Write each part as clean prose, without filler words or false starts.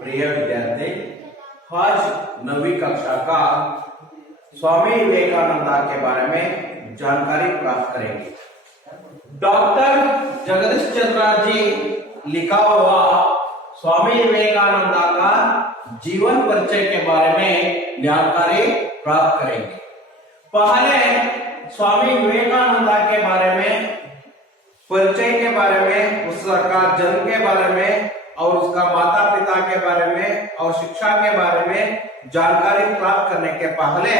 प्रिय विद्यार्थी, आज 9वीं कक्षा का स्वामी विवेकानंद के बारे में जानकारी प्राप्त करेंगे। डॉक्टर जगदीश चंद्र जी लिखा हुआ स्वामी विवेकानंद का जीवन परिचय के बारे में जानकारी प्राप्त करेंगे। पहले स्वामी विवेकानंद के बारे में परिचय के बारे में, उसका जन्म के बारे में और उसका माता पिता के बारे में और शिक्षा के बारे में जानकारी प्राप्त करने के पहले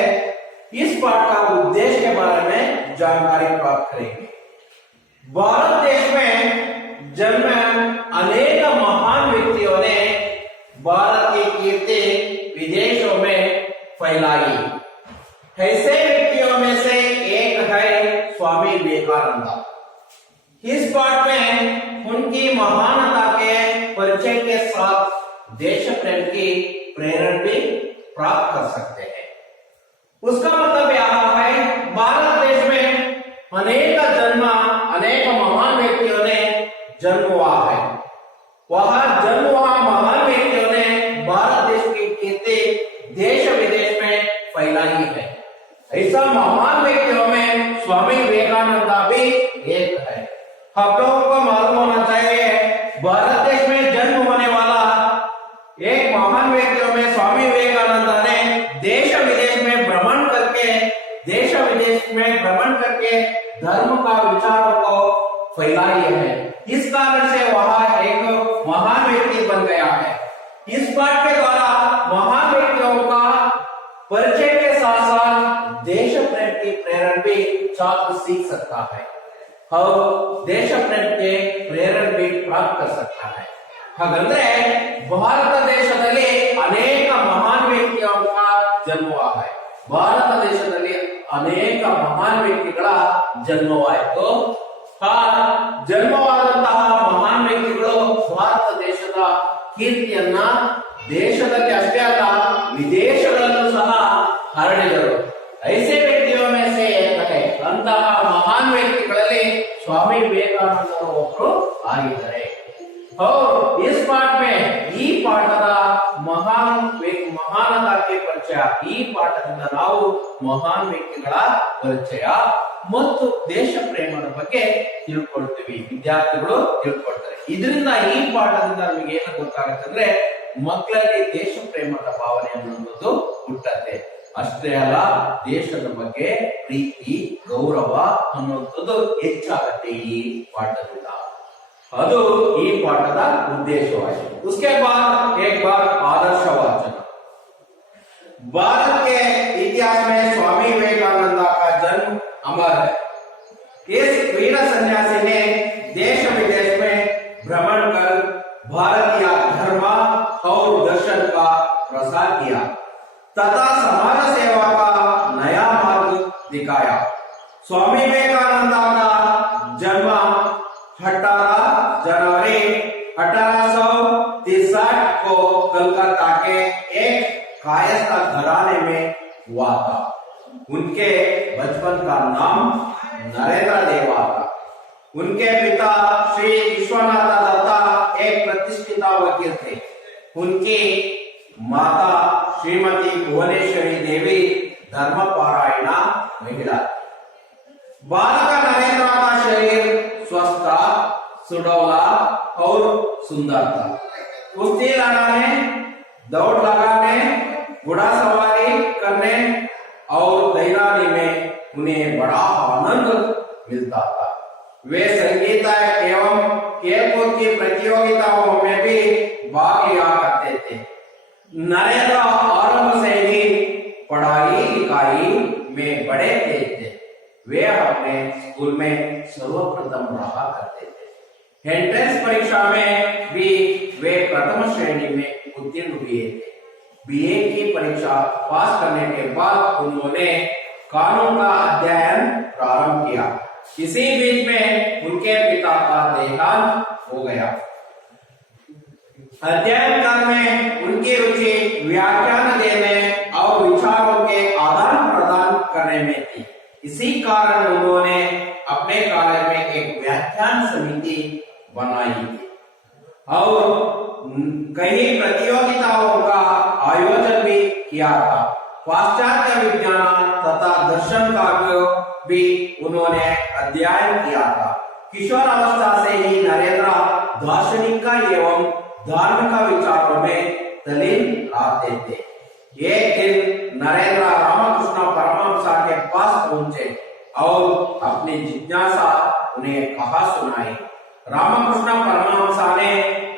इस पाठ का उद्देश्य के बारे में जानकारी प्राप्त करेंगे। भारत देश में जन्मे अनेक महान व्यक्तियों ने भारत की कीर्ति विदेशों में फैलाई। ऐसे व्यक्तियों में से एक है स्वामी विवेकानंद। इस पाठ में उनकी महानता के परिचय के साथ देश प्रेम की प्रेरणा भी प्राप्त कर सकते हैं। उसका मतलब यह है, भारत देश में अनेक महान व्यक्तियों ने जन्म हुआ है। वह जन्म हुआ महान व्यक्तियों ने भारत देश की कीर्ति देश विदेश में फैलाई है। ऐसा महान व्यक्तियों में स्वामी विवेकानंद भी एक है। आप लोगों को मालूम होना चाहिए, भारत देश में जन्म होने वाला एक महान व्यक्तियों में स्वामी विवेकानंद ने देश विदेश में भ्रमण करके धर्म का विचारों को फैलाई है। इस कारण से वह एक महान व्यक्ति बन गया है। इस पाठ के द्वारा महान व्यक्तियों का परिचय के साथ साथ देश प्रेम की प्रेरणा भी छात्र सीख सकता है और देश प्रेम के प्रेरणा भी प्राप्त कर सकता है। ಹಾಗಂದ್ರೆ ಭಾರತ ದೇಶದಲ್ಲಿ ಅನೇಕ ಮಹಾನ್ ವ್ಯಕ್ತಿಗಳ ಜನ್ಮವಾಯಿತು. ಭಾರತ ದೇಶದಲ್ಲಿ ಅನೇಕ ಮಹಾನ್ ವ್ಯಕ್ತಿಗಳ ಜನ್ಮವಾಯಿತು. ಆ ಜನ್ಮವಾದಂತಹ ಮಹಾನ್ ವ್ಯಕ್ತಿಗಳು ಭಾರತ ದೇಶದ ಕೀರ್ತಿಯನ್ನ ದೇಶದಲ್ಲಿ ಅಷ್ಟೇ ಅಲ್ಲ ವಿದೇಶಗಳಲ್ಲೂ ಸಹ ಹರಡಿದರು. ಐಸೆ ವ್ಯಕ್ತಿಗಳ ಮೇಲೆ ಅಂತಹ ಮಹಾನ್ ವ್ಯಕ್ತಿಗಳಲ್ಲಿ स्वामी विवेकानंद ಒಬ್ಬರು ಆಗಿದ್ದಾರೆ. और इस पाठ में ಈ ಪಾಠದ ಮಹಾನತಾಕ್ಕೆ ಪರಿಚಯ, ಈ ಪಾಠದಿಂದ ನಾವು ಮಹಾನ್ ವ್ಯಕ್ತಿಗಳ ಪರಿಚಯ ಮತ್ತು ದೇಶ ಪ್ರೇಮದ ಬಗ್ಗೆ ತಿಳ್ಕೊಳ್ತೀವಿ, ವಿದ್ಯಾರ್ಥಿಗಳು ತಿಳ್ಕೊಳ್ತಾರೆ. ಇದರಿಂದ ಈ ಪಾಠದಿಂದ ನಮಗೆ ಏನು ಗೊತ್ತಾಗುತ್ತೆ ಅಂದ್ರೆ ಮಕ್ಕಳಲ್ಲಿ ದೇಶ ಪ್ರೇಮದ ಭಾವನೆ ಅನ್ನೋದು ಹುಟ್ಟುತ್ತೆ. ಅಷ್ಟೇ ಅಲ್ಲ, ದೇಶದ ಬಗ್ಗೆ ಪ್ರೀತಿ ಗೌರವ ಅನ್ನುವಂಥದ್ದು ಹೆಚ್ಚಾಗತ್ತೆ ಈ ಪಾಠದಿಂದ. ಅದು ಈ ಪಾಠದ ಉದ್ದೇಶವಾಗಿದೆ. उसके बाद एक बार आदर्श वाचन। भारत के इतिहास में स्वामी विवेकानंद का जन्म अमर है। इस वीर सन्यासी ने देश विदेश में भ्रमण कर भारतीय धर्म और दर्शन का प्रसार किया तथा समाज सेवा का नया मार्ग दिखाया। स्वामी विवेकानंद का जन्म 18 जनवरी 1863 को कलकत्ता के एक कायस्थ घराने में हुआ था। उनके बचपन का नाम नरेंद्र देवा था। उनके पिता श्री विश्वनाथ दत्ता एक प्रतिष्ठित वकील थे। उनकी माता श्रीमती भुवनेश्वरी देवी धर्मपरायण महिला। बालक नरेंद्र का शरीर स्वस्थ, सुडौला और सुंदर था। कुश्ती लड़ाने, दौड़ लगाने, घोड़ा सवारी करने और तैराकी में उन्हें बड़ा आनंद मिलता था। वे संगीत एवं खेलकूद की प्रतियोगिताओं में भी भाग लिया करते थे। नरेंद्र आरंभ से ही पढ़ाई लिखाई में बड़े तेज थे। वे अपने स्कूल में सर्वप्रथम रहा करते थे। एंट्रेंस परीक्षा में भी वे प्रथम श्रेणी में उत्तीर्ण हुए थे। बीए की परीक्षा पास करने के बाद उन्होंने कानून का अध्ययन प्रारंभ किया। इसी बीच में उनके पिता का देहांत हो गया। अध्ययन काल में उनकी रुचि व्याख्यान देने और विचारों के आदान प्रदान करने में थी। इसी कारण उन्होंने अपने कॉलेज में एक व्याख्यान समिति बनाई थी और कई प्रतियोगिताओं का आयोजन भी किया था। पाश्चात्य विज्ञान तथा दर्शन का भी उन्होंने अध्ययन किया था। किशोर अवस्था से ही नरेंद्र दार्शनिक एवं धार्मिक विचारों में तल्लीन रहते थे। एक दिन नरेंद्र रामकृष्ण परमहंस के पास पहुंचे और अपनी जिज्ञासा उन्हें कहा सुनाई। रामकृष्ण परमहंस ने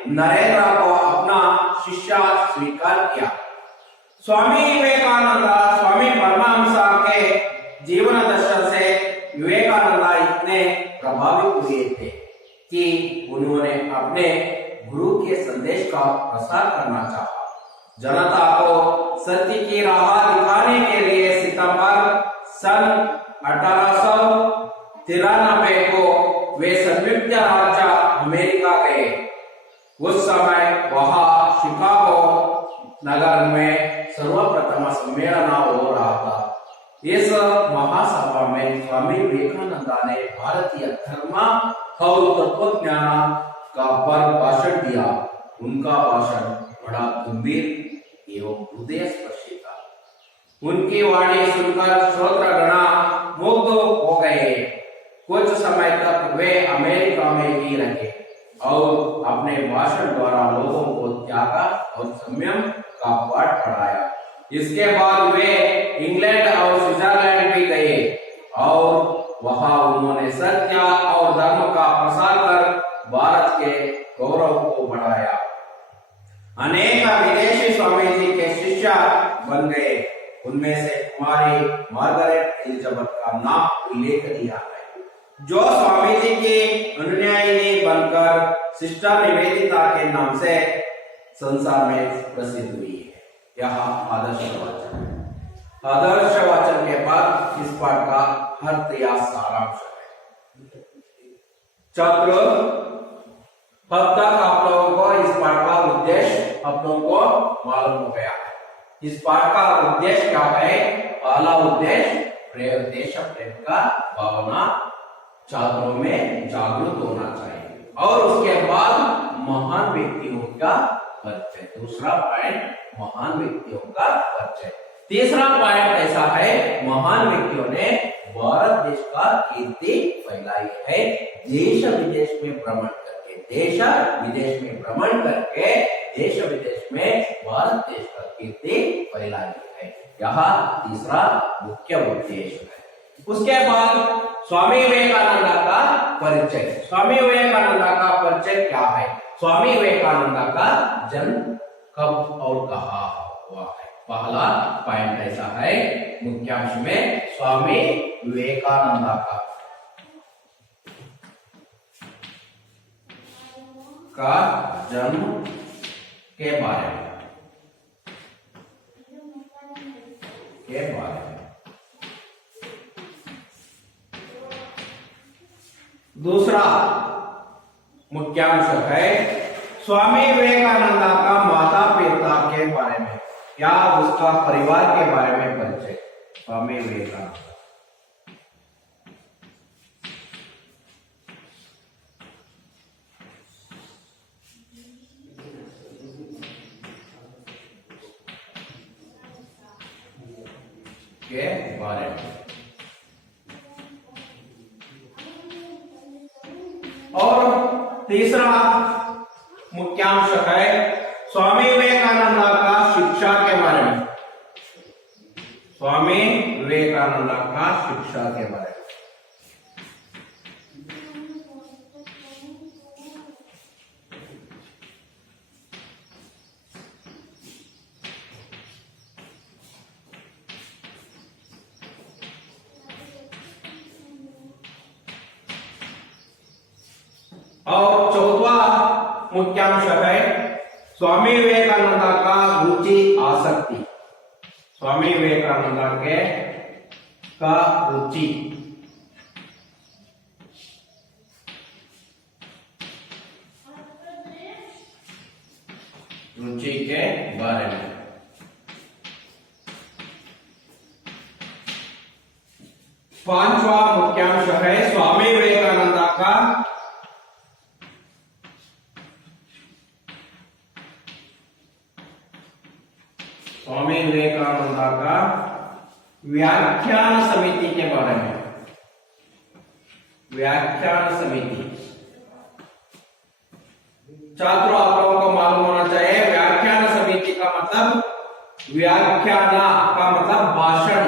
नरेंद्र को अपना शिष्य स्वीकार किया। स्वामी विवेकानंद स्वामी परमहंस के जीवन दर्शन से विवेकानंद इतने प्रभावित हुए थे कि उन्होंने अपने गुरु के संदेश का प्रसार करना चाहा। जनता को सत्य की राह दिखाने के लिए सितंबर सन 1893 को वे संयुक्त राज्य अमेरिका गए। उस समय वहां शिकागो नगर में सर्वप्रथम सम्मेलन हो रहा था। इस महासभा में स्वामी विवेकानंद ने भारतीय धर्म और तत्वज्ञान का पर भाषण दिया। उनका भाषण बड़ा गंभीर एवं हृदय स्पर्शी था। उनकी वाणी सुनकर श्रोतागण मुग्ध हो गए। कुछ समय तक वे अमेरिका में ही रहे और अपने भाषण द्वारा लोगों को त्याग और संयम का पाठ पढ़ाया। इसके बाद वे इंग्लैंड और स्विट्जरलैंड भी गए और वहां उन्होंने सत्य और धर्म का प्रसार कर भारत के गौरव को बढ़ाया। अनेक विदेशी स्वामी जी के शिष्य बन गए। उनमें से कुमारी मार्गरेट एलिजाबेथ का नाम उल्लेख किया है, जो स्वामी जी की अनुयायी बनकर सिस्टर निवेदिता के नाम से संसार में प्रसिद्ध हुई है। यहाँ आदर्श वाचन है। आदर्श वाचन के बाद इस पाठ का अर्थ या सारांश है। छात्र, अब तक आप लोगों को इस पाठ का उद्देश्य आप लोगों को मालूम हो गया है। इस पाठ का उद्देश्य क्या है? पहला उद्देश्य देश प्रेम का भावना छात्रों में जागरूक होना चाहिए और उसके बाद महान व्यक्तियों का परिचय। दूसरा पॉइंट महान व्यक्तियों का परिचय। तीसरा पॉइंट ऐसा है, महान व्यक्तियों ने भारत देश का कीर्ति फैलाई है। देश विदेश में भ्रमण करके, देश विदेश में भ्रमण करके देश विदेश में भारत देश का कीर्ति फैलाई है। यह तीसरा मुख्य उद्देश्य है। उसके बाद स्वामी विवेकानंद का परिचय। स्वामी विवेकानंद का परिचय क्या है? स्वामी विवेकानंद का जन्म कब और कहाँ हुआ है? पहला पॉइंट ऐसा है मुख्यांश में, स्वामी विवेकानंद का जन्म के बारे में दूसरा मुख्यांश है स्वामी विवेकानंद का माता पिता के बारे में या उसका परिवार के बारे में परिचय। स्वामी विवेकानंद के बारे में। और तीसरा मुख्यांश है स्वामी विवेकानंद का शिक्षा के बारे में। स्वामी विवेकानंद का शिक्षा के बारे में। और चौथा मुख्यांश है स्वामी विवेकानंद का रुचि आसक्ति। स्वामी विवेकानंद के का रुचि के बारे में। पांचवा मुख्यांश है स्वामी विवेकानंद का स्वामी विवेकानंद का व्याख्यान समिति के बारे में। व्याख्यान समिति, छात्रों आप लोगों को मालूम होना चाहिए व्याख्यान समिति का मतलब, व्याख्यान का मतलब भाषण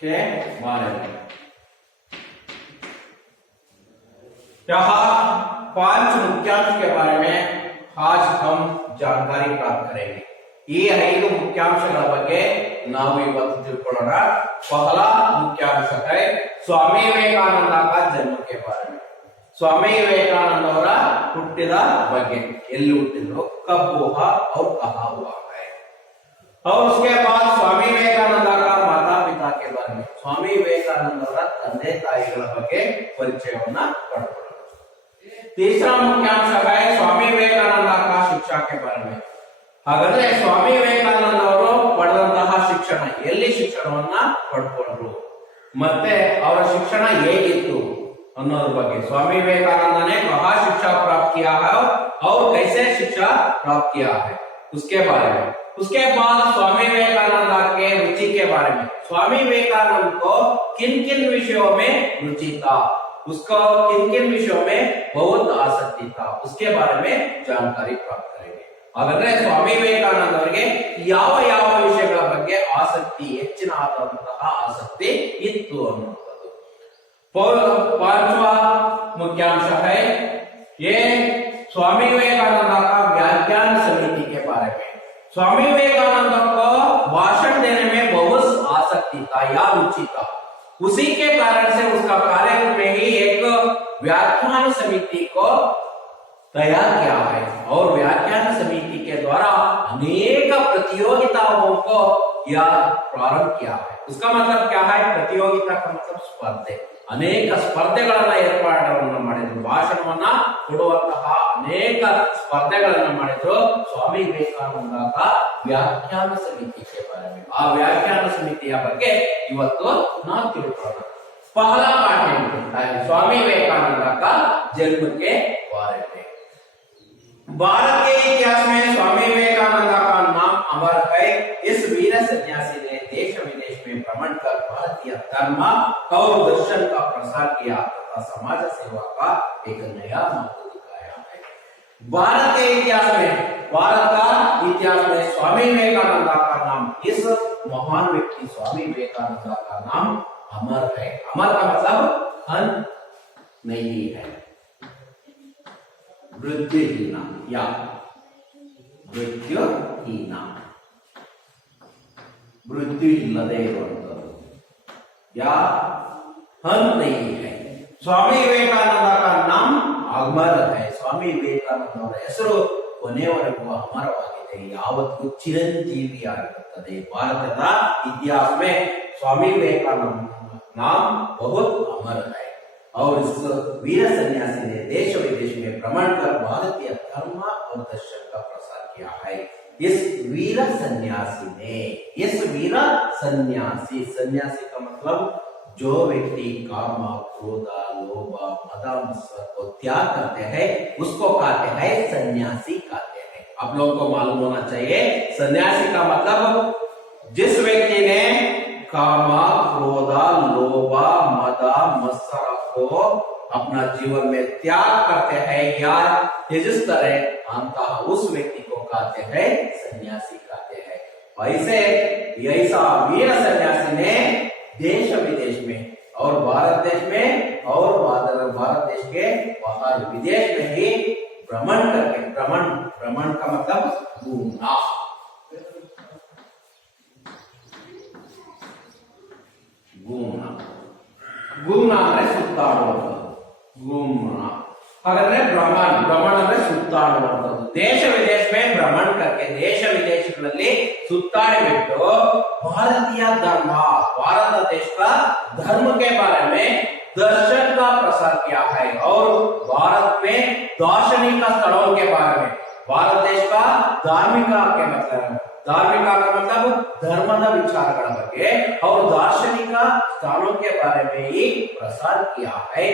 के बारे में। यहाँ 5 मुख्यांश के बारे में आज हम जानकारी प्राप्त करेंगे। ಈ 5 ಮುಖ್ಯಾಂಶಗಳ ಬಗ್ಗೆ ನಾವು ಇವತ್ತು ತಿಳ್ಕೊಳ್ಳೋಣ। पहला मुख्यांश है स्वामी विवेकानंद का जन्म के बारे में। स्वामी विवेकानंद ಅವರ ಹುಟ್ಟಿದ ಬಗ್ಗೆ, ಎಲ್ಲಿ ಹುಟ್ಟಿದ್ರು, कब हुआ और कहाँ हुआ है। और उसके बाद स्वामी विवेकानंद का माता पिता के बारे में, स्वामी विवेकानंद ಅವರ ತಂದೆ ತಾಯಿಗಳ ಬಗ್ಗೆ ಪರಿಚಯವನ್ನ ಪಡೆದುಕೊಳ್ಳೋಣ। तीसरा मुख्यांश है स्वामी विवेकानंद का शिक्षा के बारे में। ಹಾಗಾದ್ರೆ ಸ್ವಾಮಿ ವಿವೇಕಾನಂದ ಅವರು ಪಡೆದಂತಹ ಶಿಕ್ಷಣ, ಎಲ್ಲಿ ಶಿಕ್ಷಣವನ್ನ ಪಡ್ಕೊಂಡ್ರು ಮತ್ತೆ ಅವರ ಶಿಕ್ಷಣ ಹೇಗಿತ್ತು ಅನ್ನೋದ್ರ ಬಗ್ಗೆ। स्वामी विवेकानंद ने कहाँ शिक्षा प्राप्त किया है और कैसे शिक्षा प्राप्त किया है उसके बारे में। उसके बाद स्वामी विवेकानंद के रुचि के बारे में, स्वामी विवेकानंद को किन किन विषयों में रुचि था, उसको किन किन विषयों में बहुत आसक्ति था, उसके बारे में जानकारी प्राप्त करेंगे। ಹಾಗಾದ್ರೆ ಸ್ವಾಮಿ ವಿವೇಕಾನಂದ ಅವರಿಗೆ ಯಾವ ಯಾವ ವಿಷಯಗಳ ಬಗ್ಗೆ ಆಸಕ್ತಿ, ಹೆಚ್ಚಿನ ಆಸಕ್ತಿ ಇತ್ತು ಅನ್ನುವಂಥದ್ದು। पांचवा मुख्यांश है ये स्वामी विवेकानंद का व्याख्यान समिति के बारे में। स्वामी विवेकानंद को भाषण देने में बहुत आसक्ति था या रुचि था, उसी के कारण से उसका कार्यक्रम में ही एक व्याख्यान समिति को तैयार किया है और व्याख्यान समिति के द्वारा अनेक प्रतियोगिताओं को यह प्रारंभ किया है। उसका मतलब क्या है? प्रतियोगिता का मतलब स्पर्धे, ಅನೇಕ ಸ್ಪರ್ಧೆಗಳನ್ನ ಏರ್ಪಾಡನ್ನು ಮಾಡಿದ್ರು, ಭಾಷಣವನ್ನ ಕೊಡುವಂತಹ ಅನೇಕ ಸ್ಪರ್ಧೆಗಳನ್ನು ಮಾಡಿದ್ರು ಸ್ವಾಮಿ ವಿವೇಕಾನಂದ ವ್ಯಾಖ್ಯಾನ ಸಮಿತಿ के बारे में। ಆ ವ್ಯಾಖ್ಯಾನ ಸಮಿತಿಯ ಬಗ್ಗೆ ಇವತ್ತು ನಾವು ತಿಳ್ಕೊಳ್ಳೋಣ। पहला पाठ है स्वामी विवेकानंद का जन्म के बारे में। भारत के इतिहास में स्वामी विवेकानंद का नाम अमर है। इस वीर सन्यासी ने देश विदेश में भ्रमण कर भारतीय धर्म और दर्शन का प्रसार किया तथा समाज सेवा का एक नया मार्ग दिखाया है। भारत के इतिहास में, भारत का इतिहास में स्वामी विवेकानंद का नाम, इस महान व्यक्ति स्वामी विवेकानंद का नाम अमर है। अमर का मतलब अंत नहीं है, मृत्युहीन या मृत्युहीन, मृत्यु इಲ್ಲದೆ ಇರುವಂತದ್ದು या अंत नहीं है। स्वामी विवेकानंद का नाम अमर है। स्वामी विवेकानंद ಅವರ ಹೆಸರು ಕೊನೆಯವರೆಗೂ ಅಮರವಾಗಿದೆ, ಯಾವತ್ತೂ ಚಿರಂಜೀವಿಯಾಗಿರುತ್ತದೆ। ಭಾರತದ ಇತಿಹಾಸ में स्वामी विवेकानंद नाम बहुत अमर है और इस वीर सन्यासी ने देश विदेश में भ्रमण कर भारतीय धर्म और दर्शन का प्रसार किया है। इस वीर सन्यासी ने, इस वीर सन्यासी, सन्यासी का मतलब जो व्यक्ति काम, क्रोध, लोभ, मद, मत्सर को त्याग करते हैं उसको कहते हैं सन्यासी कहते हैं। आप लोगों को मालूम होना चाहिए सन्यासी का मतलब जिस व्यक्ति ने काम, क्रोध, लोभ, मद, मत्सर को अपना जीवन में त्याग करते हैं या त्यजस्त रहता उस व्यक्ति को कहते हैं सन्यासी कहते हैं। वैसे ऐसा वीर सन्यासी ने देश विदेश में और भारत देश में और भारत देश के बाहर विदेश में ही भ्रमण करके, भ्रमण का मतलब घूमना, घूमना ಅಂದ್ರೆ ಸುತ್ತಾಡುವುದು, घूमना ಹಾಗಾದ್ರೆ ಭ್ರಮಣ ಅಂದ್ರೆ ಸುತ್ತಾಡುವಂತದ್ದು। ದೇಶ ವಿದೇಶ में भ्रमण करके, ದೇಶ ವಿದೇಶಗಳಲ್ಲಿ ಸುತ್ತಾಡಿಬಿಟ್ಟು भारतीय धर्म, भारत देश का धर्म के बारे में दर्शन का प्रसार किया है और भारत में दार्शनिक स्थलों के बारे में, भारत देश का धार्मिक के मतलब, धार्मिक का मतलब धर्मದ विचारಗಳ ಬಗ್ಗೆ और दार्शनिक स्थानों के बारे में ही प्रसार किया है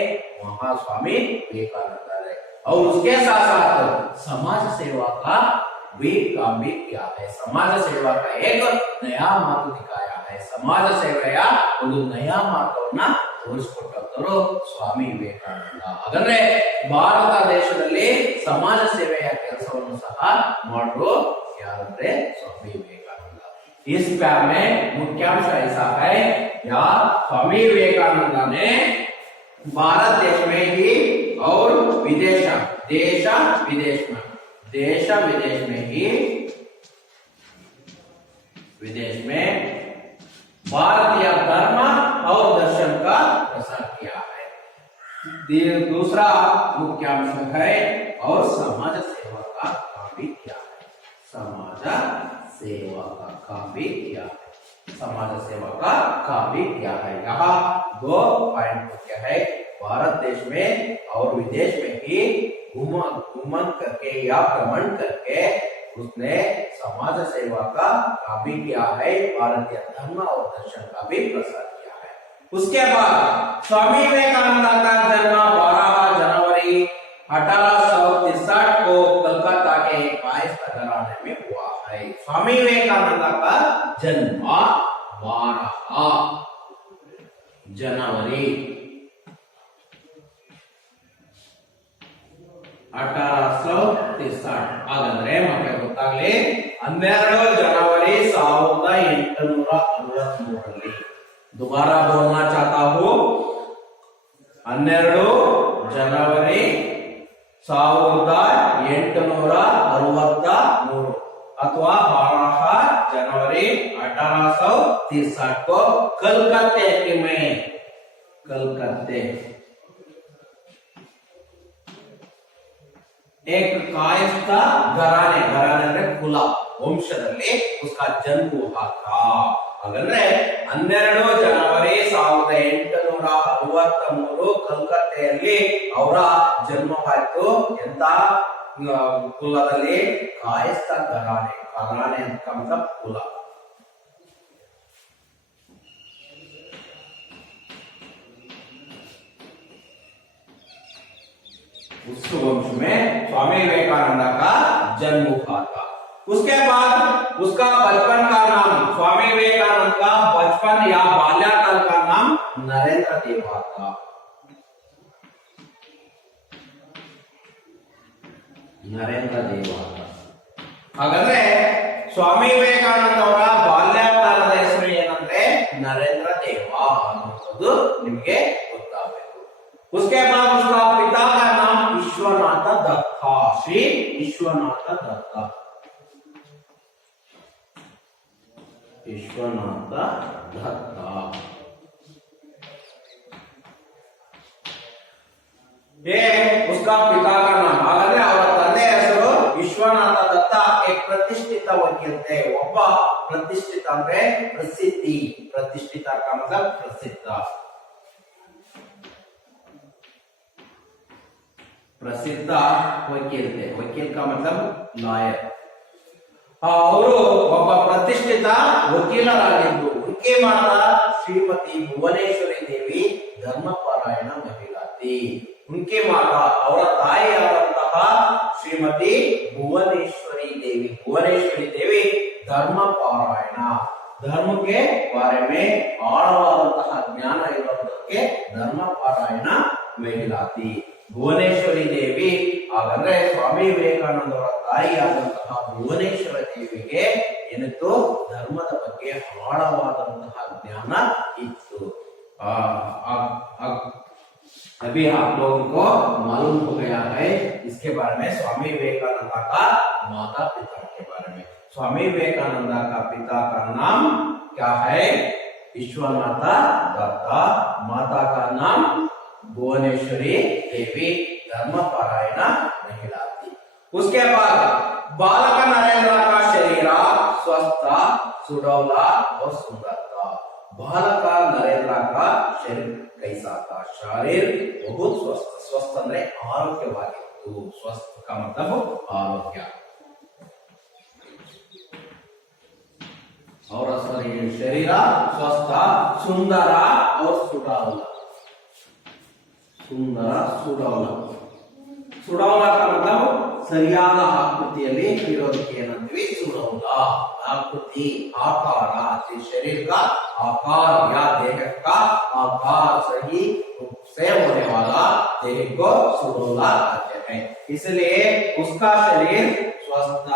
महास्वामी विवेकानंद ने। और उसके साथ साथ समाज सेवा सेवा का भी काम भी किया है. समाज सेवा का एक नया ಮಾತು दिखाया है. ಸಮಾಜ ಸೇವೆಯ ಒಂದು ನಯಾ ಮಾರ್ಗವನ್ನ ತೋರಿಸಿಕೊಟ್ಟವರು ಸ್ವಾಮಿ ವಿವೇಕಾನಂದ. ಹಾಗಾದ್ರೆ ಭಾರತ ದೇಶದಲ್ಲಿ ಸಮಾಜ ಸೇವೆಯ ಕೆಲಸವನ್ನು ಸಹ ಮಾಡೋರು ಯಾರಂದ್ರೆ ಸ್ವಾಮಿ विवेकानंद. इस प्यार में मुख्यांश ऐसा है या स्वामी विवेकानंद ने भारत देश में ही और विदेश में ही विदेश में भारतीय धर्म और दर्शन का प्रसार किया है. दूसरा मुख्यांश है और समाज सेवा का काम भी किया है. समाज सेवा का काम भी किया है. समाज सेवा का काम भी किया है. यहाँ 2 पॉइंट मुख्य है. भारत देश में और विदेश में ही घूमन करके या भ्रमण करके उसने समाज सेवा का काम भी किया है. भारतीय धर्म और दर्शन का भी प्रसार किया है. उसके बाद स्वामी विवेकानंद का जन्म 12 जनवरी 1863 को कलकत्ता के एक कायस्थ घराने में हुआ है. स्वामी विवेकानंद का जन्म 12 जनवरी 1863 ಹಾಗಾದ್ರೆ ಮತ್ತೆ ಗೊತ್ತಾಗ್ಲಿ 12 जनवरी 1863 दोबारा बोलना चाहता हूं 12 जनवरी 1863 अथवा 12 जनवरी 1863 को कलकत्ते एक कायस्थ घराने ಅಂದ್ರೆ ಕುಲ ವಂಶದಲ್ಲಿ उसका जन्म हुआ था. ಹಾಗಾದ್ರೆ 12 ಜನವರಿ 1863 ಕಲ್ಕತ್ತೆಯಲ್ಲಿ ಅವರ ಜನ್ಮವಾಯಿತು. ಎಂತ ಕುಲದಲ್ಲಿ? ಕಾಯಸ್ಥ घराने ಅಂತ मतलब ಕುಲ. उस वंश में स्वामी विवेकानंद का जन्म हुआ था. उसके बाद उसका बचपन का नाम स्वामी विवेकानंद का बचपन या बाल्यकाल का नाम नरेंद्र देवा था. ಹಾಗಾದ್ರೆ ಸ್ವಾಮಿ ವಿವೇಕಾನಂದ ಅವರ ಬಾಲ್ಯಕಾಲದ ಹೆಸರು ಏನಂದ್ರೆ ನರೇಂದ್ರ ದೇವ ಅನ್ನೋದು ನಿಮಗೆ ಗೊತ್ತಾಗಬೇಕು. उसके बाद उसका पिता का नाम विश्वनाथ दत्ता, श्री विश्वनाथ दत्ता. ये उसका पिता का नाम. ಹಾಗಾದ್ರೆ ಅವರ ತಂದೆ ಹೆಸರು ವಿಶ್ವನಾಥ ದತ್ತ. एक प्रतिष्ठित वकील थे. ಒಬ್ಬ ಪ್ರತಿಷ್ಠಿತ ಅಂದ್ರೆ ಪ್ರಸಿದ್ಧಿ. ಪ್ರತಿಷ್ಠಿತ का मतलब प्रसिद्ध. प्रसिद्ध वकील थे. वकील का मतलब लॉयर. ಅವರು ಒಬ್ಬ ಪ್ರತಿಷ್ಠಿತ ವಕೀಲರಾಗಿದ್ದು उनके माता श्रीमती भुवनेश्वरी देवी धर्मपरायण महिला थी. उनके माता ಅವರ ತಾಯಿಯಾದಂತಹ ಶ್ರೀಮತಿ भुवनेश्वरी देवी धर्मपरायण, धर्म के बारे में ಆಳವಾದಂತಹ ಜ್ಞಾನ ಇರುವುದಕ್ಕೆ ಧರ್ಮಪರಾಯಣ महिला थी. ಭುವನೇಶ್ವರಿ ದೇವಿ ಹಾಗಾದ್ರೆ ಸ್ವಾಮಿ ವಿವೇಕಾನಂದ ಅವರ ತಾಯಿಯಾದಂತಹ ಭುವನೇಶ್ವರ ದೇವಿಗೆ ಏನಿತ್ತು? ಧರ್ಮದ ಬಗ್ಗೆ ಆಳವಾದಂತಹ ಜ್ಞಾನ ಇತ್ತು. अभी आप लोगों को मालूम हो गया है इसके बारे में स्वामी विवेकानंद का माता पिता के बारे में. स्वामी विवेकानंद का पिता का नाम क्या है? विश्वनाथ दत्ता. माता का नाम भुवनेश्वरी देवी धर्मपरायण महिला थी. उसके बाद बालक नरेंद्र का शरीर स्वस्थ, सुडौला और सुंदर था. बालक नरेंद्र का शरीर कैसा था? शरीर बहुत स्वस्थ ಅಂದ್ರೆ ಆರೋಗ್ಯವಾಗಿತ್ತು. स्वस्थ का मतलब आरोग्य. और शरीर स्वस्थ, सुंदर और सुडौला. सुडौला का मतलब ಸರಿಯಾದ ಆಕೃತಿಯಲ್ಲಿ ಇರೋದಕ್ಕೆ ಏನಂತೀವಿ सुडौल आकृति आकार शरीर का आकार या देह का आकार सही से होने वाला देह को सुडौला कहते हैं। इसलिए उसका शरीर स्वस्थ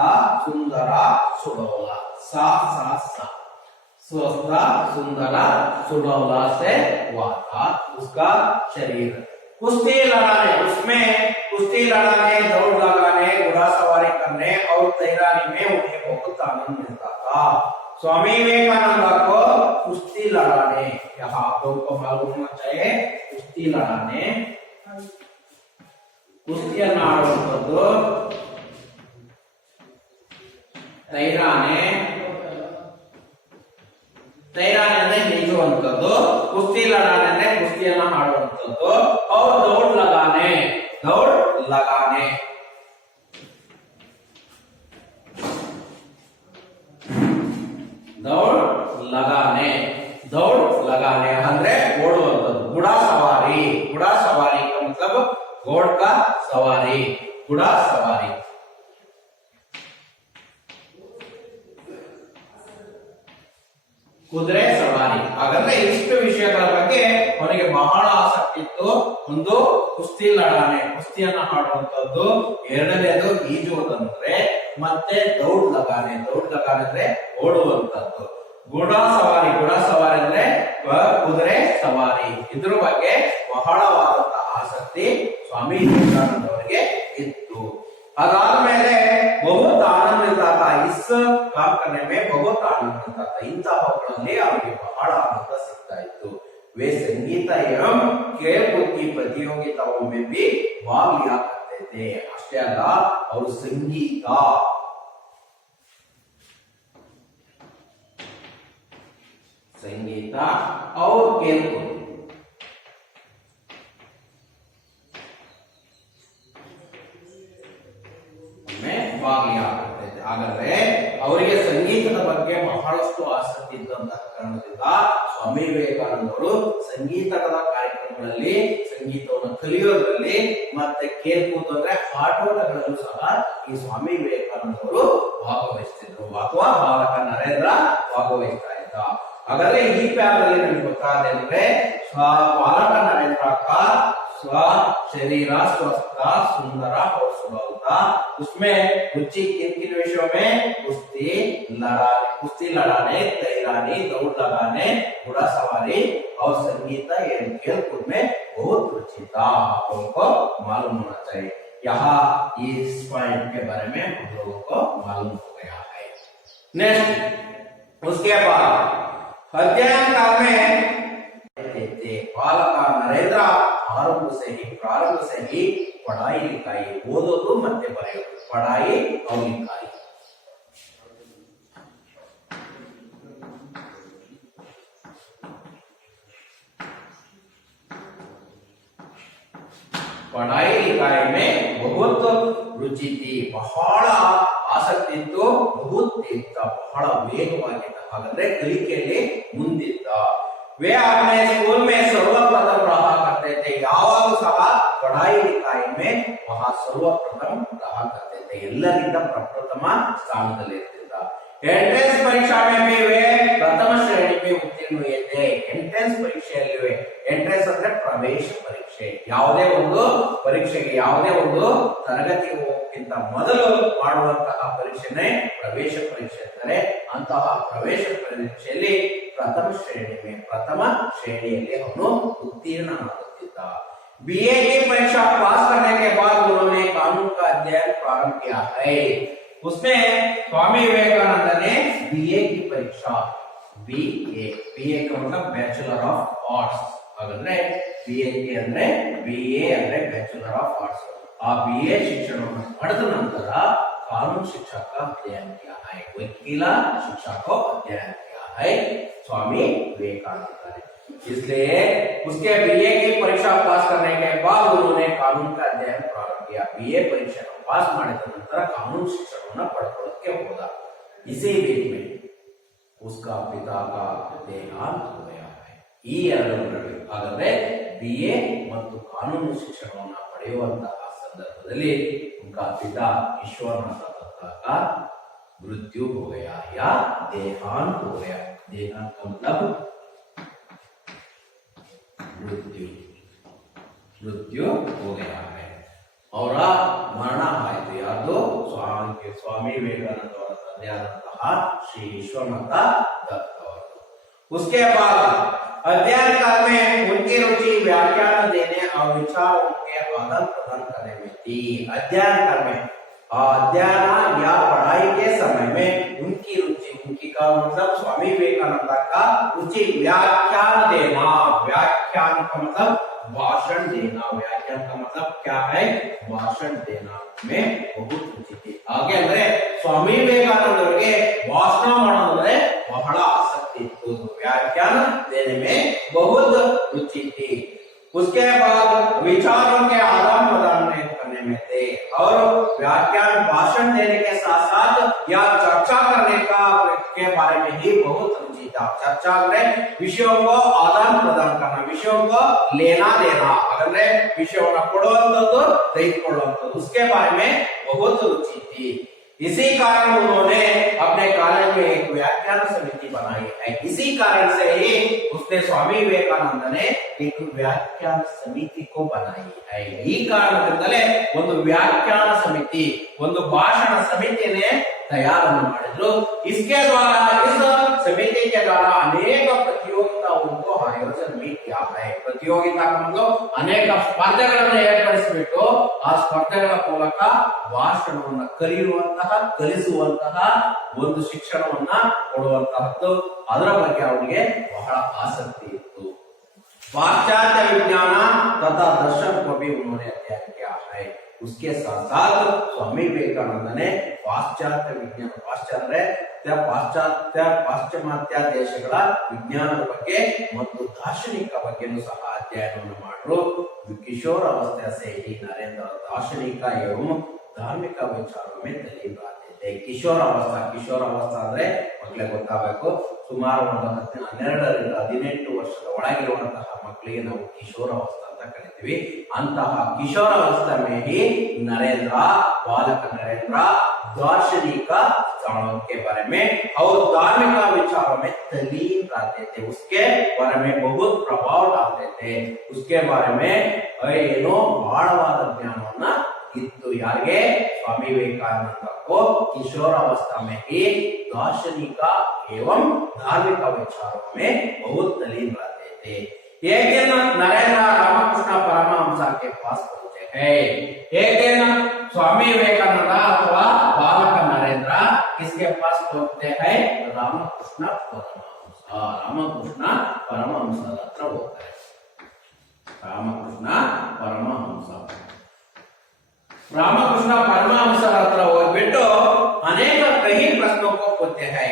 सुंदर सुडौला सा सा सा स्वस्थ सुंदर सुडौला से हुआ था उसका शरीर। कुश्ती लड़ाने उसमें कुश्ती लड़ाने दौड़ लगाने घोड़ासवारी करने और तैरानी में उन्हें बहुत आनंद मिलता था। स्वामी विवेकानंद को कुश्ती लड़ाने यहाँ आप लोगों को मालूम होना चाहिए कुश्ती लड़ाने ಕುಸ್ತಿಯನ್ನು ಆಡುವಂಥದ್ದು ತೈರಾನೆ ಅಂದ್ರೆ ನಿಲ್ಲುವಂಥದ್ದು ಕುಸ್ತಿ ಲಡಾನೆ ಅಂದ್ರೆ ಕುಸ್ತಿಯನ್ನ ಆಡುವಂಥದ್ದು और दौड़ लगाने दौड़ लगाने ಅಂದ್ರೆ ಓಡುವಂಥದ್ದು घोड़ा सवारी का मतलब घोड़ का सवारी घोड़ा सवारी ಕುದುರೆ ಸವಾರಿ ಹಾಗಾದ್ರೆ ಇಷ್ಟು ವಿಷಯಗಳ ಬಗ್ಗೆ ಅವನಿಗೆ ಬಹಳ ಆಸಕ್ತಿ ಇತ್ತು। ಒಂದು ಕುಸ್ತಿ ಲಡಾನೆ ಕುಸ್ತಿಯನ್ನ ಆಡುವಂತದ್ದು, ಎರಡನೇದು ಈಜುವುದಂದ್ರೆ, ಮತ್ತೆ ದೌಡ್ ಲಗಾನೆ ಅಂದ್ರೆ ಓಡುವಂತದ್ದು, ಗುಡ ಸವಾರಿ ಅಂದ್ರೆ ಕುದುರೆ ಸವಾರಿ ಇದ್ರ ಬಗ್ಗೆ ಬಹಳವಾದಂತಹ ಆಸಕ್ತಿ ಸ್ವಾಮಿ ವಿವೇಕಾನಂದ ಅವರಿಗೆ ಇತ್ತು। ಅದಾದ್ಮೇಲೆ ಬಹುತ್ ಆನಂದ मिलता था इस काम करने में बहुत आनंद मिलता था ಇಂತಹವುಗಳಲ್ಲಿ ಅವರಿಗೆ ಬಹಳ ಆನಂದ ಸಿಗ್ತಾ ಇತ್ತು। वे संगीत एवं खेलकूद की प्रतियोगिताओं में भी भाग लिया करते थे। ಅಷ್ಟೇ ಅಲ್ಲ ಅವರು संगीत और खेलकूद ಭಾಗ ಆಗ್ತದೆ। ಹಾಗಾದ್ರೆ ಅವರಿಗೆ ಸಂಗೀತದ ಬಗ್ಗೆ ಬಹಳಷ್ಟು ಆಸಕ್ತಿ ಇದ್ದಂತಹ ಕಾರಣದಿಂದ ಸ್ವಾಮಿ ವಿವೇಕಾನಂದ ಅವರು ಸಂಗೀತದ ಕಾರ್ಯಕ್ರಮಗಳಲ್ಲಿ ಸಂಗೀತವನ್ನು ಕಲಿಯೋದ್ರಲ್ಲಿ ಮತ್ತೆ ಕೇಳ್ಕೂತು ಅಂದ್ರೆ ಆಟೋಟಗಳಲ್ಲೂ ಸಹ ಈ ಸ್ವಾಮಿ ವಿವೇಕಾನಂದ ಅವರು ಭಾಗವಹಿಸ್ತಿದ್ರು ಅಥವಾ ಬಾಲಕ ನರೇಂದ್ರ ಭಾಗವಹಿಸ್ತಾ ಇದ್ದ। ಹಾಗಾದ್ರೆ ಈ ಪ್ಯಾರಲ್ಲಿ ನಮ್ಗೆ ಗೊತ್ತಾದೆ ಅಂದ್ರೆ ಬಾಲಕ ನರೇಂದ್ರ का स्व शरीर स्वस्थ सुंदर और सुडौल था। उसमें रुचि किन किन विषयों में कुश्ती लड़ाने तैरानी दौड़ लगाने घोड़ा सवारी और संगीत एवं खेलकूद में बहुत रुचि था। आप लोगों को मालूम होना चाहिए। यहाँ इस पॉइंट के बारे में हम लोगों को मालूम हो गया है। नेक्स्ट उसके बाद अध्ययन काल में बालक नरेंದ್ರ प्रारंभ से ही पढ़ाई लिखाई ओदोದು ಮತ್ತೆ ಬರೆಯೋದು पढ़ाई और लिखाई पढ़ाई लिखाई में बहुत रुचि थी ಬಹಳ ಆಸಕ್ತಿ ಇತ್ತು बहुत तेज था ಬಹಳ ವೇಗವಾಗಿದ್ದ ಹಾಗಾದ್ರೆ ಕಲಿಕೆಯಲ್ಲಿ ಮುಂದಿದ್ದ। वे अपने स्कूल में सर्वप्रथम रहा करते थे ಯಾವಾಗಲೂ ಸಹ पढ़ाई लिखाई में वहां सर्वप्रथम रहा करते थे ಎಲ್ಲರಿಂದ ಪ್ರಪ್ರಥಮ ಸ್ಥಾನದಲ್ಲಿ ಇರ್ತಿದ್ದ। ಎಂಟ್ರೆನ್ಸ್ ಪರೀಕ್ಷಾ में भी वे प्रथम श्रेणी में उत्तीर्ण हुए थे। ಎಂಟ್ರೆನ್ಸ್ ಪರೀಕ್ಷೆಯಲ್ಲಿ ಎಂಟ್ರೆನ್ಸ್ ಅಂದ್ರೆ ಪ್ರವೇಶ ಪರೀಕ್ಷೆ, ಯಾವುದೇ ಒಂದು ಪರೀಕ್ಷೆಗೆ ಯಾವುದೇ ಒಂದು ತರಗತಿಗೆ ಹೋಗೋಕ್ಕಿಂತ ಮೊದಲು ಮಾಡುವಂತಹ ಪರೀಕ್ಷೆನೇ ಪ್ರವೇಶ ಪರೀಕ್ಷೆ ಅಂತಾರೆ। ಅಂತಹ ಪ್ರವೇಶ ಪರೀಕ್ಷೆಯಲ್ಲಿ प्रथम श्रेणिಯಲ್ಲಿ ಅವನು ಉತ್ತೀರ್ಣನಾಗುತ್ತಿದ್ದ। बीए की परीक्षा पास करने के बाद उन्होंने कानून का अध्ययन प्रारंभ किया है। उसमें स्वामी विवेकानंद ने बीए की परीक्षा बीए का मतलब बैचलर ऑफ आर्ट्स ಹಾಗಾದ್ರೆ बीए ಅಂದ್ರೆ बीए ಅಂದ್ರೆ बैचलर ऑफ आर्ट्स ಆ बीए ಶಿಕ್ಷಣವನ್ನು ಪಡೆದ ನಂತರ कानून शिक्षा का अध्ययन किया है। वकील शिक्षा को अध्ययन किया है स्वामी विवेकानंद ने। इसलिए उसके बीए की परीक्षा पास करने के बाद उन्होंने कानून का अध्ययन प्रारंभ किया। बीए परीक्षा पास ಮಾಡಿದ ನಂತರ कानून ಶಿಕ್ಷಣವನ್ನು ಪಡೆದುಕೊಳ್ಳಕ್ಕೆ ಹೋದ। इसी बीच में उसका पिता का देहांत हो गया है। ಈ ಎರಡರ ನಡುವೆ ಹಾಗಾದ್ರೆ बीए ಮತ್ತು ಕಾನೂನು ಶಿಕ್ಷಣವನ್ನು ಪಡೆಯುವಂತಹ संदर्भದಲ್ಲಿ उनका पिता ईश्वरनाथ दत्ता का मृत्यु हो गया या देहांत हो गया। देहांत का मतलब मृत्यु, मृत्यु हो गया है। ಅವರ ಮರಣ ಆಯಿತು। ಯಾರ್ದು? ಸ್ವಾಮಿ ವಿವೇಕಾನಂದ ಅವರ ತಂದೆಯಾದಂತಹ ಶ್ರೀ ವಿಶ್ವನಾಥ दत्त ಅವರು। उसके बाद अध्ययन काल में उनकी रुचि व्याख्यान देने और विचारों के आदान प्रदान करने में थी। अध्ययन काल में अध्ययन या पढ़ाई के समय में उनकी रुचि, उनकी का मतलब स्वामी विवेकानंद का रुचि व्याख्यान देना। व्याख्यान का मतलब भाषण देना। व्याख्यान का मतलब क्या है? भाषण देना में बहुत रुचि थी। ಹಾಗೆ ಅಂದ್ರೆ ಸ್ವಾಮಿ ವಿವೇಕಾನಂದ ಅವರಿಗೆ ಭಾಷಣ ಮಾಡೋದಂದ್ರೆ ಬಹಳ ಆಸಕ್ತಿ ಇತ್ತು। व्याख्यान देने में बहुत रुचि थी। उसके बाद विचारों के आदान प्रदान करने में थे और व्याख्यान भाषण देने के साथ साथ या चर्चा करने का के बारे में ही बहुत रुचि था। चर्चा करें, विषयों को आदान प्रदान करना, विषयों को लेना देना, अगर विषयों ಕೊಡುವಂತದ್ದು ತೆಗೆದುಕೊಳ್ಳುವಂತದ್ದು, उसके बारे में बहुत रुचि थी। इसी कारण उन्होंने अपने कॉलेज में एक व्याख्यान समिति बनाई है। इसी कारण से ही उसने स्वामी विवेकानंद ने एक व्याख्यान समिति को बनाई है। ಈ ಕಾರಣದಿಂದಲೇ ಒಂದು ವ್ಯಾಖ್ಯಾನ ಸಮಿತಿ, ಒಂದು ಭಾಷಣ ಸಮಿತಿಯನ್ನೇ तैयारನ್ನು ಮಾಡಿದ್ರು। इसके द्वारा, इस समिति के द्वारा अनेक प्रतियोगिताओं को आयोजन भी किया है। प्रतियोगिता का मतलब अनेक ಸ್ಪರ್ಧೆಗಳನ್ನು ಏರ್ಪಡಿಸಿಬಿಟ್ಟು ಆ ಸ್ಪರ್ಧೆಗಳ ಮೂಲಕ ಭಾಷಣವನ್ನು ಕಲಿಯುವಂತಹ, ಕಲಿಸುವಂತಹ ಒಂದು ಶಿಕ್ಷಣವನ್ನ ಕೊಡುವಂತಹದ್ದು, ಅದರ ಬಗ್ಗೆ ಅವರಿಗೆ ಬಹಳ ಆಸಕ್ತಿ ಇತ್ತು। पाश्चात्य विज्ञान तथा दर्शन को भी उन्होंने अध्ययन किया है। उसके साथ साथ स्वामी विवेकानंद ने पाश्चात्य विज्ञान, ಪಾಶ್ಚಿಮಾತ್ಯ ದೇಶಗಳ ವಿಜ್ಞಾನದ ಬಗ್ಗೆ ಮತ್ತು ದಾರ್ಶನಿಕ ಬಗ್ಗೆನೂ ಸಹ ಅಧ್ಯಯನವನ್ನು ಮಾಡಿದ್ರು। ಕಿಶೋರ ಅವಸ್ಥೆ से ही नरेंद्र दार्शनिक एवं धार्मिक विचारों में तल्लीन रहते थे। ಕಿಶೋರ ಅವಸ್ಥಾ ಅಂದ್ರೆ ಮಕ್ಕಳಿಗೆ ಗೊತ್ತಾಗಬೇಕು, ಸುಮಾರು ಒಂದು 12ರಿಂದ 18 ವರ್ಷದ ಒಳಗಿರುವಂತಹ ಮಕ್ಕಳಿಗೆ ನಾವು ಕಿಶೋರಾವಸ್ಥಾ ಅಂತ ಕರಿತೀವಿ। ಅಂತಹ ಕಿಶೋರಾವಸ್ಥಾ में ही नरेंद्र, बालक नरेंद्र दार्शनिक विचारों के बारे में और धार्मिक विचारों में तल्लीन रहते थे। उसके बारे में बहुत प्रभाव डालते थे। उसके बारे में ಏನೋ ಆಳವಾದ ಜ್ಞಾನವನ್ನ ಇತ್ತು। ಯಾರಿಗೆ? स्वामी विवेकानंद को किशोरावस्था में ही दार्शनिक एवं धार्मिक विचारों में बहुत तल्लीन रहते थे। एक दिन नरेंद्र रामकृष्ण परमहंस के पास पहुंचे हैं। एक दिन स्वामी विवेकानंद अथवा बालक नरेंद्र किसके पास पहुंचते हैं? रामकृष्ण परमहंस। रामकृष्ण परमहंस हत्र होते हैं। रामकृष्ण परमहंस परमहंसರ ಹತ್ರ ಹೋಗ್ಬಿಟ್ಟು ಅನೇಕ ಕಹಿ ಪ್ರಶ್ನों को पूछते हैं।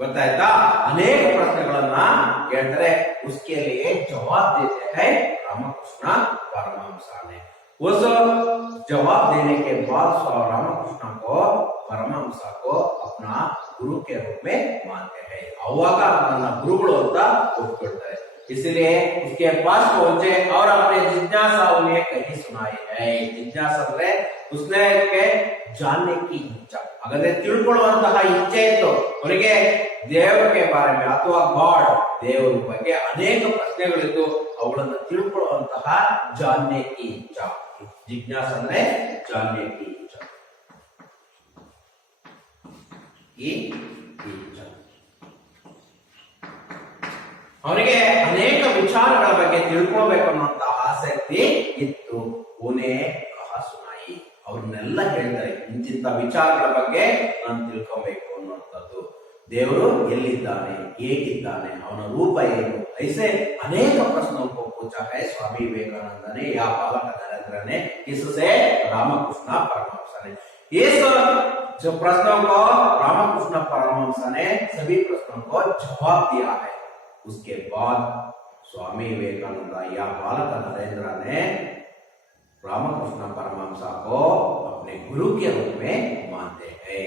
ಗೊತ್ತಾಯ್ತಾ? ಅನೇಕ ಪ್ರಶ್ನೆಗಳನ್ನ ಕೇಳ್ತಾರೆ। उसके लिए जवाब देते हैं रामकृष्ण परमहंस ने। उस जवाब देने के बाद रामकृष्ण को परमहंस को अपना गुरु के रूप में मानते हैं। अವಾಗ ನನ್ನ ಗುರುಗಳು ಅಂತ ಒಪ್ಪಿಕೊಳ್ತಾರೆ। इसलिए उसके पास पहुंचे और अपने जिज्ञासा उन्हें कही सुनाई है। जिज्ञासा ಅಂದ್ರೆ उसने के जानने की इच्छा, ಹಾಗಾದ್ರೆ ತಿಳ್ಕೊಳ್ಳುವಂತಹ ಇಚ್ಛೆ ಇತ್ತು ಅವರಿಗೆ ದೇವರ ಬಾರೆ में ಅಥವಾ ಗಾಡ್, ದೇವರ ಬಗ್ಗೆ ಅನೇಕ ಪ್ರಶ್ನೆಗಳಿತ್ತು, ಅವುಗಳನ್ನು ತಿಳ್ಕೊಳ್ಳುವಂತಹ जानने की इच्छा। जिज्ञासा ಅಂದ್ರೆ जानने की इच्छा, ಈ ಇಚ್ಛೆ ಅವರಿಗೆ ಅನೇಕ ವಿಚಾರಗಳ ಬಗ್ಗೆ ತಿಳ್ಕೊಳ್ಬೇಕು ಅನ್ನುವಂತಹ ಆಸಕ್ತಿ ಇತ್ತು। ಉನೇ ಕಹಾ ಸುನಾಯಿ, ಅವ್ರನ್ನೆಲ್ಲ ಹೇಳ್ತಾರೆ, ಇಂತಿಂತ ವಿಚಾರಗಳ ಬಗ್ಗೆ ನಾನು ತಿಳ್ಕೊಬೇಕು ಅನ್ನುವಂಥದ್ದು। ದೇವರು ಎಲ್ಲಿದ್ದಾನೆ, ಹೇಗಿದ್ದಾನೆ, ಅವನ ರೂಪ ಏನು, ऐसे अनेक प्रश्नों को पूछा है स्वामी विवेकानंद ने या बालक नरेंद्र ने। किससे? रामकृष्ण परमहंस ने। इस जो प्रश्नों को रामकृष्ण परमहंस ने सभी प्रश्नों को जवाब दिया है। उसके बाद स्वामी विवेकानंद या बालक नरेंद्र ने रामकृष्ण परमहंस को अपने गुरु के रूप में मानते हैं।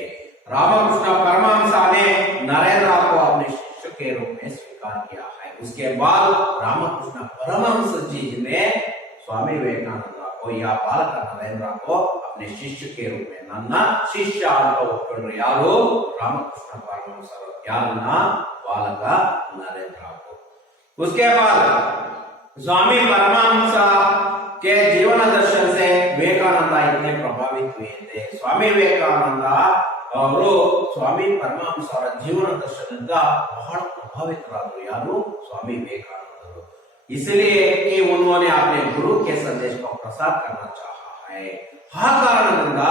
रामकृष्ण परमहंस ने नरेंद्र को अपने शिष्य के रूप में स्वीकार किया है। उसके बाद रामकृष्ण परमहंस जी ने स्वामी विवेकानंद को या बालक नरेंद्र को अपने शिष्य के रूप में ನನ್ನ ಶಿಷ್ಯ ಅಂತ ಒಪ್ಪಿಕೊಂಡ್ರು ಯಾರು रामकृष्ण परमहंसರು ಯಾರನ್ನ बालक नरेंद्र को। उसके बाद स्वामी परमहंस के जीवन दर्शन से विवेकानंद इतने प्रभावित हुए थे। स्वामी विवेकानंद ಅವರು ಸ್ವಾಮಿ ಪರಮಹಂಸ ಅವರ ಜೀವನ ದರ್ಶನದಿಂದ ಬಹಳ ಪ್ರಭಾವಿತರಾದರು ಯಾರು स्वामी विवेकानंद। इसलिए कि उन्होंने अपने गुरु के संदेश को प्रसार करना चाहा है। ಆ ಕಾರಣದಿಂದ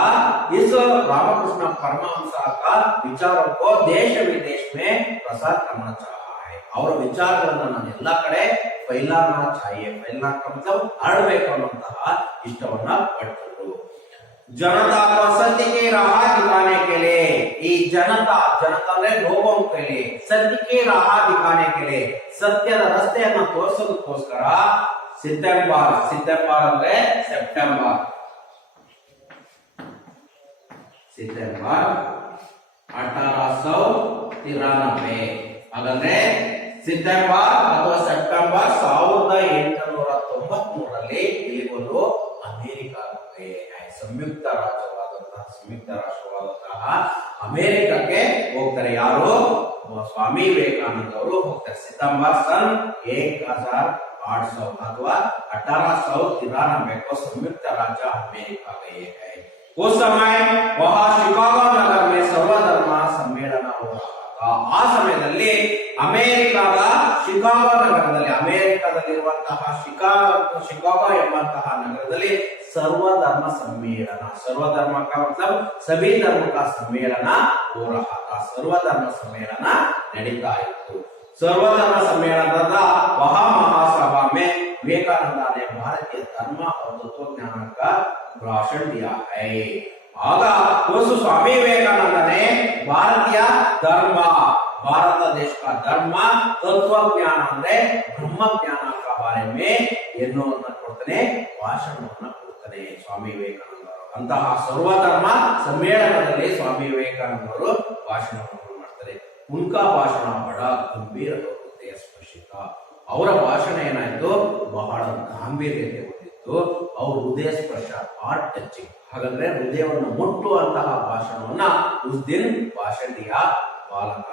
इस रामकृष्ण परमहंस का विचारों को देश विदेश में प्रसार करना चाहा है। ಅವರ ವಿಚಾರಗಳನ್ನು ನಾನು ಎಲ್ಲಾ ಕಡೆ ಫೈಲಾना चाहिए, फैलाना का मतलब ಹರಡಬೇಕು ಅನ್ನುವಂತಹ ಇಷ್ಟವನ್ನ ಪಟ್ಟರು। जनता को सत्य की राह दिखाने के लिए ಈ ಜನತಾ ಅಂದ್ರೆ लोगों के लिए सत्य की राह दिखाने के लिए ಸತ್ಯದ ರಸ್ತೆಯನ್ನು ತೋರಿಸೋದಕ್ಕೋಸ್ಕರ ಸಿತಂಬರ್ ಅಂದ್ರೆ ಸೆಪ್ಟೆಂಬರ್ 1893 ಹಾಗಾದ್ರೆ ಸಿತಂಬರ್ ಅಥವಾ ಸೆಪ್ಟೆಂಬರ್ 1893ರಲ್ಲಿ ಇಲ್ಲಿ ಒಂದು ಅಮೆರಿಕಕ್ಕೆ ಸಂಯುಕ್ತ ರಾಷ್ಟ್ರವಾದಂತಹ ಅಮೆರಿಕಕ್ಕೆ ಹೋಗ್ತಾರೆ ಯಾರು स्वामी विवेकानंद ಅವರು ಹೋಗ್ತಾರೆ। सितंबर सन 1800 अथवा 1893 को संयुक्त राज्य अमेरिका गए हैं। उस समय वहां शिकागो नगर में सर्वधर्म सम्मेलन हो रहा था। ಆ ಸಮಯದಲ್ಲಿ ಅಮೆರಿಕದ ಶಿಕಾಗೋ ನಗರದಲ್ಲಿ ಅಮೆರಿಕದಲ್ಲಿರುವಂತಹ ಶಿಕಾಗೋ ಎಂಬಂತಹ ನಗರದಲ್ಲಿ सर्वधर्म सम्मेलन, सर्वधर्म का मतलब सभी धर्म का सम्मेलन हो रहा था। सर्वधर्म सम्मेलन नड़ीता इತ್ತು। सर्वधर्म सम्मेलन वह महासभा में विवेकानंद ने भारतीय धर्म और तत्वज्ञान का भाषण दिया है। आगा उस स्वामी विवेकानंद ने भारतीय धर्म, भारत देश का धर्म, तत्वज्ञान ಅಂದ್ರೆ ब्रह्म ज्ञान का बारे में ಎನ್ನುವುದನ್ನು ಕೊಡ್ತಾನೆ, ಭಾಷಣವನ್ನು ಕೊಡ್ತಾನೆ स्वामी विवेकानंद ಅವರು। ಅಂತಹ ಸರ್ವಧರ್ಮ ಸಮ್ಮೇಳನದಲ್ಲಿ स्वामी विवेकानंद ಅವರು ಭಾಷಣವನ್ನು ಮಾಡ್ತಾರೆ। उनका ಭಾಷಣ ಬಡ ಗಂಭೀರ ಹೃದಯ ಸ್ಪರ್ಶಿತ। ಅವರ ಭಾಷಣ ಏನಾಯ್ತು ಬಹಳ ಗಾಂಭೀರ್ಯತೆ ಹೊಂದಿತ್ತು, ಅವ್ರ ಹೃದಯ ಸ್ಪರ್ಶ ಹಾರ್ಟ್ ಟಚಿಂಗ್, ಹಾಗಾದ್ರೆ ಹೃದಯವನ್ನು ಮುಟ್ಟುವಂತಹ ಭಾಷಣವನ್ನ उस दिन भाषण दिया बालक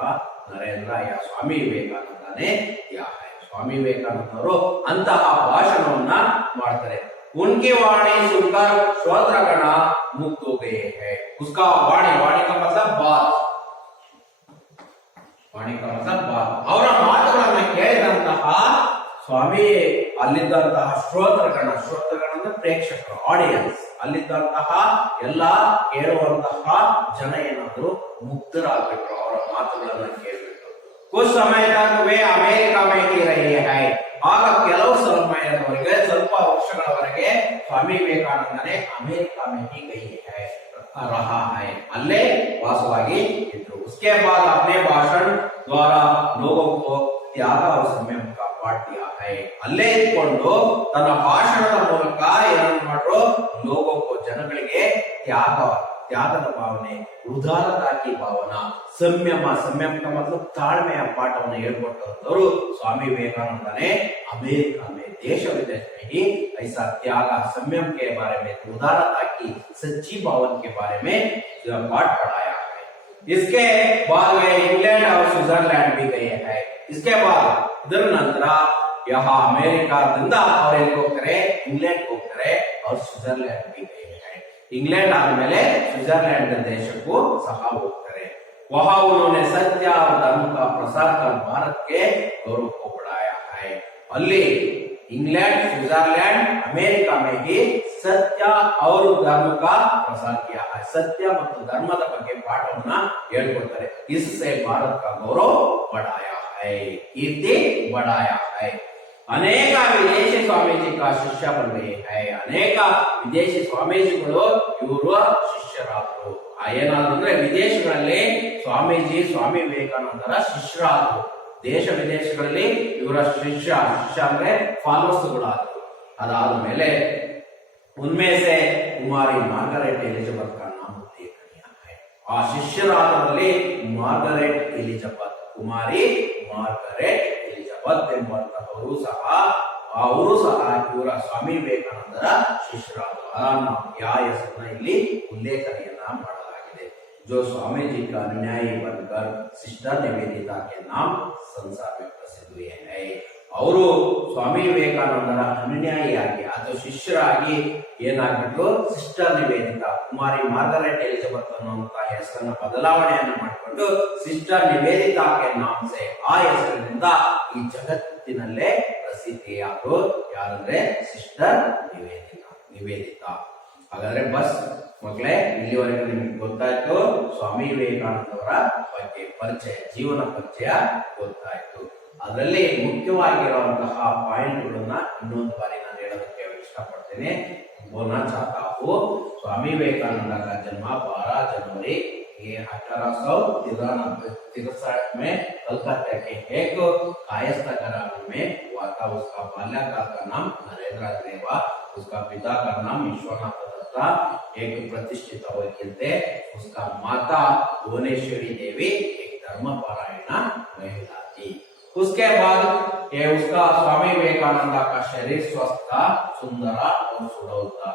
नरेंद्र या स्वामी विवेकानंद ने दिया है। स्वामी विवेकानंद ಅವರು ಅಂತಹ ಭಾಷಣವನ್ನ ಮಾಡ್ತಾರೆ। उनकी वाणी सुनकर श्रोत्रगण मुक्त हो गए हैं। उसका वाणी का मतलब बात, वाणी का मतलब बात। ಅವರ ಮಾತುಗಳನ್ನು ಕೇಳಿದಂತಹ ಸ್ವಾಮಿ ಅಲ್ಲಿದ್ದಂತಹ ಶ್ರೋತ್ರಗಣ ಅಂದ್ರೆ ಪ್ರೇಕ್ಷಕರು, ಆಡಿಯನ್ಸ್, ಅಲ್ಲಿದ್ದಂತಹ ಎಲ್ಲ ಕೇಳುವಂತಹ ಜನ ಏನಾದ್ರು ಮುಕ್ತರಾಗಬೇಕು, ಅವರ ಮಾತುಗಳನ್ನು ಕೇಳಬೇಕು। कुछ समय तक वे अमेरिका में ही रहे हैं। ಆಗ ಕೆಲವು ಸಮಯದವರೆಗೆ ಸ್ವಲ್ಪ ವರ್ಷಗಳವರೆಗೆ स्वामी विवेकानंद ने अमेरिका में ही गई है रहा है, अल्ले वासವಾಗಿ इದ್ರು। उसके बाद अपने भाषण द्वारा लोगों को त्याग और संयम का पाठ दिया है। ಅಲ್ಲೇ ಇಟ್ಕೊಂಡು ತನ್ನ ಭಾಷಣದ ಮೂಲಕ ಏನನ್ನು ಮಾಡ್ರು, लोगों को ಜನಗಳಿಗೆ ತ್ಯಾಗದ ಭಾವನೆ, ಉದಾರತಾ की भावना, संयम का मतलब ताಳ್ಮೆಯ ಪಾಠವನ್ನು ಹೇಳ್ಕೊಟ್ಟವರು स्वामी विवेकानंद ने अमेरिका में देश विदेश में ही ऐसा त्याग संयम के बारे में, उदारता की सच्ची भावना के बारे में पाठ पढ़ाया है। इसके बाद वे इंग्लैंड और स्विट्जरलैंड भी गए हैं। इसके बाद ಇದರ ನಂತರ यहाँ अमेरिका ದಿಂದ ಅವರು ಎಲ್ಲಿಗೆ ಹೋಗ್ತಾರೆ, ಇಂಗ್ಲೆಂಡ್ ಹೋಗ್ತಾರೆ और ಸ್ವಿಟ್ಜರ್ಲ್ಯಾಂಡ್ भी गए हैं। इंग्लैंड आदಮೇಲೆ स्विट्जरलैंड देशಕ್ಕೂ ಸಹ ಹೋಗ್ತಾರೆ। वहां उन्होंने सत्य और धर्म का प्रसार कर भारत के गौरव को बढ़ाया है। ಅಲ್ಲಿ इंग्लैंड, स्विट्जरलैंड, अमेरिका में ही सत्य और धर्म का प्रसार किया है। सत्य ಮತ್ತು ಧರ್ಮದ ಬಗ್ಗೆ ಪಾಠವನ್ನ ಹೇಳ್ಕೊಡ್ತಾರೆ। इससे भारत का गौरव बढ़ाया है, कीर्ति बढ़ाया है। अनेक विदेशी स्वामीजी का शिष्य बन गए हैं। अनेक ವಿದೇಶಿ ಸ್ವಾಮೀಜಿಗಳು ಇವರು ಶಿಷ್ಯರಾದರು। ಏನಾದ್ರೆ ವಿದೇಶಗಳಲ್ಲಿ ಸ್ವಾಮೀಜಿ ಸ್ವಾಮಿ ವಿವೇಕಾನಂದರ ಶಿಷ್ಯರಾದರು। ದೇಶ ವಿದೇಶಗಳಲ್ಲಿ ಇವರ ಶಿಷ್ಯ ಅಂದ್ರೆ ಫಾಲೋವರ್ಸ್ಗಳಾದರು। ಅದಾದ ಮೇಲೆ उनमें से कुमारी मार्गरेट एलिजाबेथ का नाम उल्लेखनीय है। ಆ ಶಿಷ್ಯರಾದರಲ್ಲಿ ಮಾರ್ಗರೆಟ್ ಎಲಿಜಬೆತ್, ಕುಮಾರಿ ಮಾರ್ಗರೆಟ್ ಎಲಿಜಬೆತ್ ಎಂಬಂತಹವರು ಸಹ ಅವರು ಸಹ ಇವರ ಸ್ವಾಮಿ ವಿವೇಕಾನಂದರ ಶಿಷ್ಯರಾದರು. ಅದನ್ನು ಯಾವ ಹೆಸರನ್ನ ಇಲ್ಲಿ ಉಲ್ಲೇಖನೆಯನ್ನ ಮಾಡಲಾಗಿದೆ. जो स्वामी जी का अनुयायी बनकर सिस्टर निवेदिता के नाम संसार में प्रसिद्ध हुए हैं. ಅವರು ಸ್ವಾಮಿ ವಿವೇಕಾನಂದರ ಅನುಯಾಯಿಯಾಗಿ ಅಥವಾ ಶಿಷ್ಯರಾಗಿ ಏನಾಗಿದ್ರು, ಸಿಸ್ಟರ್ ನಿವೇದಿತಾ, ಕುಮಾರಿ ಮಾರ್ಗರೆಟ್ ಎಲಿಜಬೆತ್ ಅನ್ನುವಂತಹ ಹೆಸರನ್ನ ಬದಲಾವಣೆಯನ್ನು ಮಾಡಿಕೊಂಡು ಸಿಸ್ಟರ್ ನಿವೇದಿತಾಕ್ಕೆ ನಾಮಸೆ ಆ ಹೆಸರಿನಿಂದ ಈ ಜಗತ್ತಿನಲ್ಲೇ ಪ್ರಸಿದ್ಧಿಯಾದರು. ಯಾರಂದ್ರೆ ಸಿಸ್ಟರ್ ನಿವೇದಿತಾ. ಹಾಗಾದ್ರೆ ಬಸ್ ಮಕ್ಕಳೇ, ಇಲ್ಲಿವರೆಗೂ ನಿಮಗೆ ಗೊತ್ತಾಯ್ತು ಸ್ವಾಮಿ ವಿವೇಕಾನಂದವರ ಬಗ್ಗೆ ಪರಿಚಯ, ಜೀವನ ಪರಿಚಯ ಗೊತ್ತಾಯ್ತು. ಅದರಲ್ಲಿ ಮುಖ್ಯವಾಗಿರುವಂತಹ ಪಾಯಿಂಟ್ಗಳನ್ನ ಇನ್ನೊಂದು ಬಾರಿ ನಾನು ಹೇಳೋದಕ್ಕೆ ಇಷ್ಟಪಡ್ತೇನೆ. बोलना चाहता हूँ, स्वामी विवेकानंद का जन्म 12 जनवरी 1863 में कलकत्ता के एक कायस्थ घराने में हुआ था. उसका बाल्यकाल का नाम नरेंद्र देवा, उसका पिता का नाम विश्वनाथ दत्ता, एक प्रतिष्ठित वकील थे. उसका माता भुवनेश्वरी देवी एक धर्मपरायण महिला थी. उसके बाद ये उसका स्वामी विवेकानंद का शरीर स्वस्थ था, सुंदर और सुडौल था.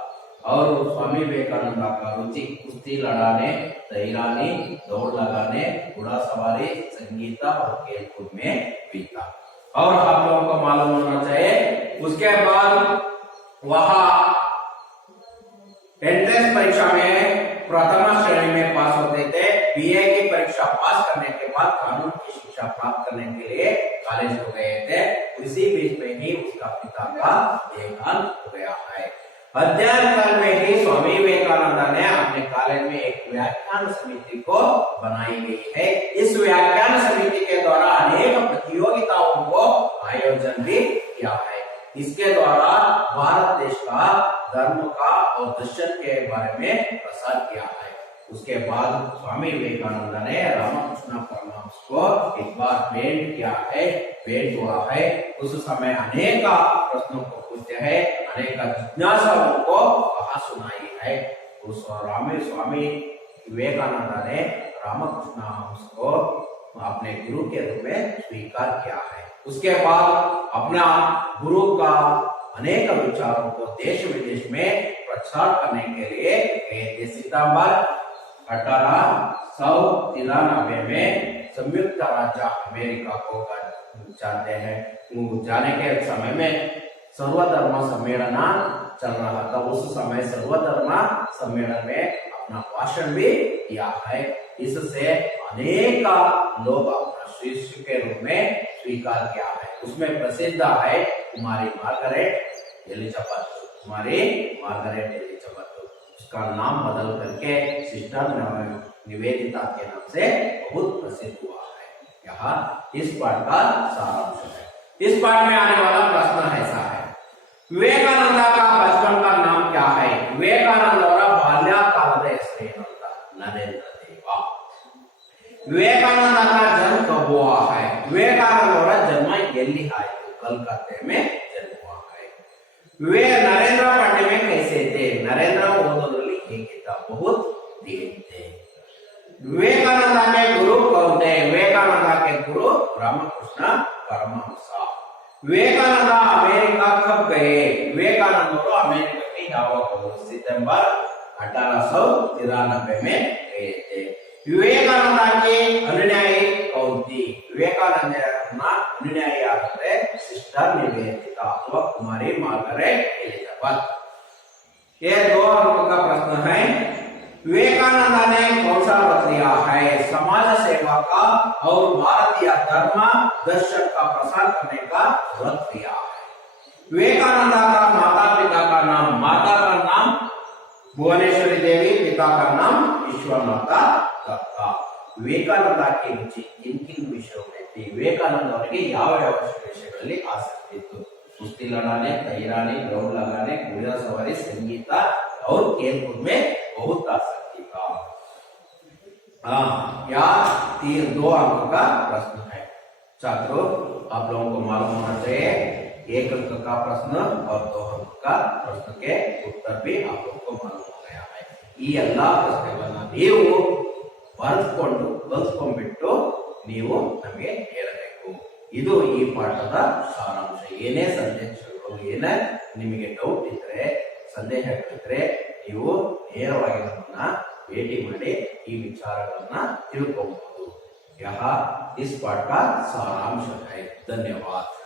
और स्वामी विवेकानंद का रुचि कुश्ती लड़ाने, तैरानी, दौड़ लगाने, घोड़ा सवारी, संगीत और खेलकूद में भी था. और आप लोगों को मालूम होना चाहिए, उसके बाद वह एंट्रेंस परीक्षा में प्रथम श्रेणी में पास होते थे. बीए की परीक्षा पास करने के बाद कानून की शिक्षा प्राप्त करने के लिए कॉलेज हो गए थे. उसी बीच में ही उसका पिता का देहांत हो गया है. अध्ययन काल में ही स्वामी विवेकानंद ने अपने कॉलेज में एक व्याख्यान समिति को बनाई गई है. इस व्याख्यान समिति के द्वारा अनेक प्रतियोगिताओं को आयोजन भी किया है. इसके द्वारा भारत देश का धर्म का और दर्शन के बारे में प्रसार किया है. उसके बाद स्वामी विवेकानंद ने रामकृष्ण परमहंस को एक बार भेंट किया है, भेंट हुआ है. उस समय अनेक प्रश्नों को पूछते हैं, अनेक जिज्ञासाओं को कहा सुनाई है. उस स्वामी विवेकानंद ने रामकृष्ण परमहंस को अपने गुरु के रूप में स्वीकार किया है. उसके बाद अपना गुरु का अनेक विचारों को देश विदेश में प्रचार करने के लिए सितंबर 1893 में संयुक्त राज्य अमेरिका को जाते हैं. जाने के समय में सर्वधर्म सम्मेलन चल रहा था. उस समय सर्वधर्म सम्मेलन में अपना भाषण भी किया है. इससे अनेक लोग अपना शिष्य के रूप में स्वीकार किया है. उसमें प्रसिद्ध है कुमारी मार्गरेट एलिजाबेथ. उसका नाम बदल करके सिस्टर निवेदिता के नाम से बहुत प्रसिद्ध हुआ है. यहाँ इस पाठ का सारांश है. इस पाठ में आने वाला प्रश्न ऐसा है, विवेकानंद का बचपन का नाम क्या है? विवेकानंद और बाल्यकालದ ಹೆಸರೇನು ಅಂತ? नरेंद्र देवा. विवेकानंद का जन्म कब हुआ है? विवेकानंद और जन्म एಲ್ಲಿ ಆಯಿತು? कलकत्ते में जन्म हुआ है. वे नरेंद्र पढ़ने में कैसे थे? नरेंद्र ओदोदರಲ್ಲಿ ಹೇಗಿದ್ದ? बहुत तेज थे. विवेकानंद के गुरु कौन थे? विवेकानंद के गुरु रामकृष्ण परमहंस. विवेकानंद अमेरिका कब गए? विवेकानंद अमेरिका के यावग सितंबर 1893 में गए थे. विवेकानंद के अनुयायी कौन थी? विवेकानंद अनुयायी आगे सिस्टर निवेदिता अथवा कुमारी मार्गरेट एलिजाबेथ. ये 2 अंक का प्रश्न है. विवेकानंद ने कौन सा व्रत लिया है? समाज सेवा का और भारतीय धर्म दर्शन का प्रसार करने का व्रत लिया है. विवेकानंद का माता पिता का नाम? माता का नाम भुवनेश्वरी देवी, पिता का नाम विश्वनाथ दत्ता. विवेकानंद की रुचि किन किन विषयों में थी? विवेकानंद ಅವರಿಗೆ ಯಾವ ಯಾವ ವಿಷಯಗಳಲ್ಲಿ ಆಸಕ್ತಿ ಇತ್ತು? कुश्ती लड़ाने, तैरानी, दौड़ लगाने, घोड़ा सवारी, संगीत और खेलकूद में बहुत आसक्ति था. या 2 अंक का प्रश्न है. छात्रों, आप लोगों को मालूम होना चाहिए 1 अंक का प्रश्न और 2 अंक का प्रश्न के उत्तर भी आप लोगों को मालूम हो गया है. ಈ ಎಲ್ಲಾ ಪ್ರಶ್ನೆಗಳನ್ನ ನೀವು ಬರೆದುಕೊಂಡು ಕಲಿತ್ಕೊಂಡ್ಬಿಟ್ಟು ನೀವು ನಮಗೆ ಹೇಳಬೇಕು. ಇದು ಈ ಪಾಠದ ಸಾರಾಂಶ. ಏನೇ ಸಂದೇಶಗಳು ಅವು ಏನ ನಿಮಗೆ ಡೌಟ್ ಇದ್ರೆ ಸಂದೇಹಗಳಿದ್ರೆ ನೀವು ನೇರವಾಗಿ ನಮ್ಮನ್ನ ಭೇಟಿ ಮಾಡಿ ಈ ವಿಚಾರಗಳನ್ನ ತಿಳ್ಕೊಬಹುದು. यह इस पाठ का सारांश है। धन्यवाद।